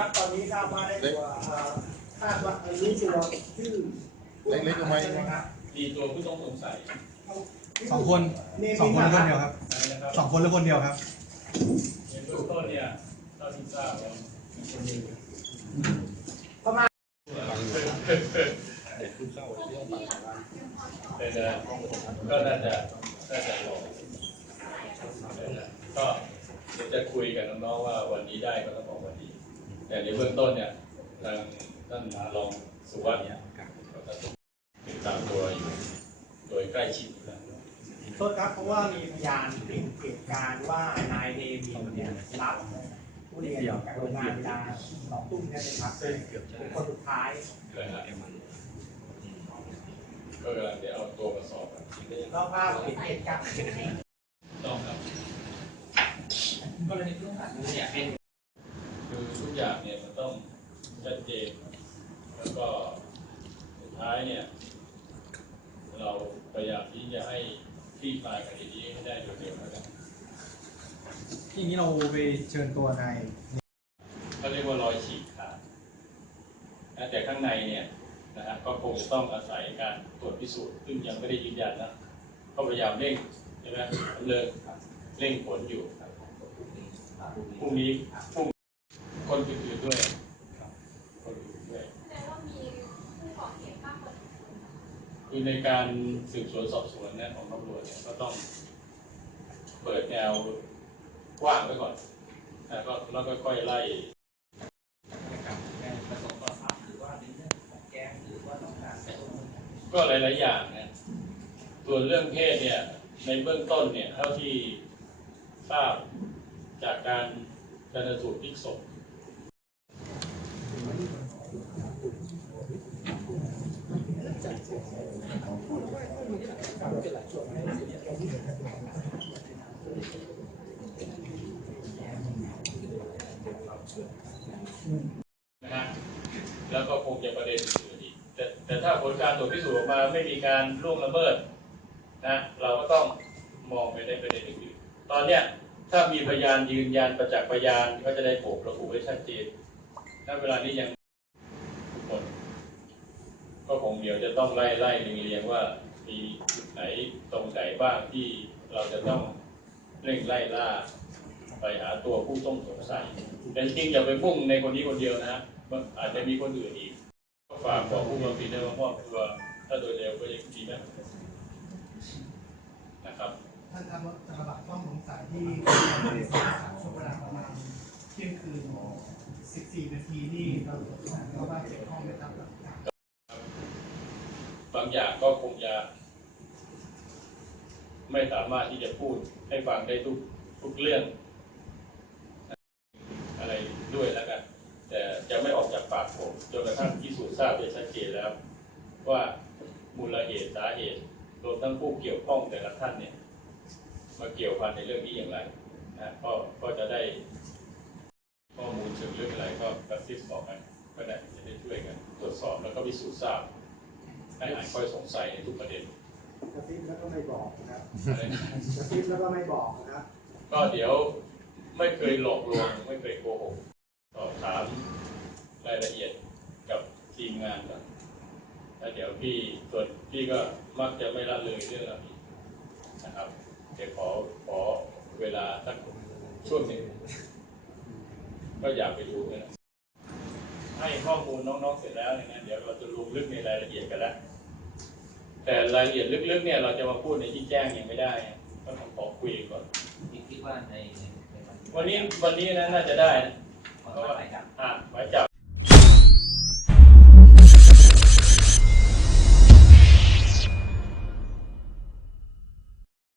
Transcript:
ราบว่าได้ตัวเอ่อคาดว่ารู้ตัวชื่อเล็กๆทำไมใช่ไหมครับมีตัวผู้ต้องสงสัยสองคนสองคนหรือคนเดียวครับนะครับสองคนหรือคนเดียวครับในเบื้องต้นเนี่ยเท่าที่ทราบแล้วประมาณเป็นนะก็น่าจะน่าจะรอก็เดี๋ยวจะคุยกับน้องๆว่าวันนี้ได้ก็ต้องบอกวันนี้ แต่ในเบื้องต้นเนี่ยทางท่านรองสุวัสดิ์เนี่ยก็จะติดตามตัวอยู่โดยใกล้ชิดโทษครับเพราะว่ามีพยานเห็นเหตุการณ์ว่านายเดวิดเนี่ยรับผู้เรียนจากโรงงานเวลาสองทุ่มเนี่ยนะครับเป็นคนสุดท้ายเลยนะก็กำลังเดี๋ยวเอาตัวมาสอบกันก็ภาพเห็นเหตุการณ์ต้องครับกรณีผู้ต้องหาเนี่ยเป็น กอย่างเนี่ยมันต้องชัดเจน แล้วก็สุดท้ายเนี่ย เราพยายามที่จะให้คลี่คลายคดีนี้ให้ได้โดยเร็วแล้วกันทีนี้เราไปเชิญตัวนายเขาเรียกว่ารอยฉีกขาดนะแต่ข้างในเนี่ยนะฮะก็คงจะต้องอาศัยการตรวจพิสูจน์ซึ่งยังไม่ได้ยืนยันนะก็พยายามเร่งใช่ไหมดำเนินเร่งผลอยู่พรุ่งนี้พรุ่ง คนอื่นๆด้วยคนอื่นด้วยแสดงว่ามีผู้ก่อเหตุมากกว่าหนึ่งคนคือในการสืบสวนสอบสวนเนี่ยของตำรวจเนี่ยก็ต้องเปิดแนวกว้างไว้ก่อนแล้วก็แล้วก็ค่อยไล่ประสงค์ต่อทรัพย์หรือว่าในเรื่องของแก๊งหรือว่าต้องการแต่ต้องก็หลาย ๆ อย่างนะส่วนเรื่องเพศเนี่ยในเบื้องต้นเนี่ยเท่าที่ทราบจากการชันสูตรพลิกศพ นะฮะแล้วก็คงจะประเด็นอื่นอีกแต่แต่ถ้าผลการตรวจพิสูจน์ออกมาไม่มีการล่วงละเมิดนะเราก็ต้องมองไปในประเด็นอื่นตอนเนี้ยถ้ามีพยานยืนยันประจักษ์พยานก็จะได้โผล่ระบุไว้ชัดเจนถ้าเวลานี้ยัง ก็คงเดี๋ยวจะต้องไล่ไล่เรียงว่ามีจุดไหนตรงไหนบ้างที่เราจะต้องเร่งไล่ล่า ไปหาตัวผู้ต้องสงสัยแต่จริงอย่าไปมุ่งในคนนี้คนเดียวนะมันอาจจะมีคนอื่นอีกฝากบอกผู้กำกับผิดได้ว่ามอบตัวถ้าโดยเร็วก็ยังดีนะนะครับท่านครับรถกระบะต้องสงสัยที่บริษัทช่วงเวลาประมาณเที่ยงคืน 14 นาทีนี่เราตรวจสอบแล้วว่าเกี่ยวข้องไหมครับกับบางอย่างก็คงจะ ไม่สามารถที่จะพูดให้ฟังได้ทุกทุกเรื่อง อะไรด้วยแล้วกัน แต่จะไม่ออกจากปากผมจนกระทั่งพิสูจน์ทราบได้ชัดเจนแล้ว ว่ามูลเหตุสาเหตุรวมทั้งผู้เกี่ยวข้องแต่ละท่านเนี่ย มาเกี่ยวพันในเรื่องนี้อย่างไรนะก็ก็จะได้ข้อมูลเชิงลึกอะไรก็กระซิบบอกกันก็ได้จะได้ช่วยกัน ตรวจสอบแล้วก็พิสูจน์ทราบ ให้หายข้อสงสัยในทุกประเด็นกระซิบแล้วก็ไม่บอกนะครับอะไรนะกระซิบแล้วก็ไม่บอกนะครับ ก็เดี๋ยวไม่เคยหลอกลวงไม่เคยโกหกสอบถามรายละเอียดกับทีมงานก่อนแล้วเดี๋ยวพี่ส่วนพี่ก็มักจะไม่ละเลยเรื่องเหล่านี้นะครับ เดี๋ยวขอขอเวลาสักช่วงหนึ่งก็อยากไปดูนะให้ข้อมูลน้องๆเสร็จแล้วเนี่ยนะเดี๋ยวเราจะลงลึกในรายละเอียดกันแล้ว แต่รายละเอียดลึกๆเนี่ยเราจะมาพูดในที่แจ้งยังไม่ได้ก็ต้องขอคุยก่อนที่คิดว่าในในในวันนี้วันนี้นะน่าจะได้นะขอรับหมายจับอ่าหมายจับ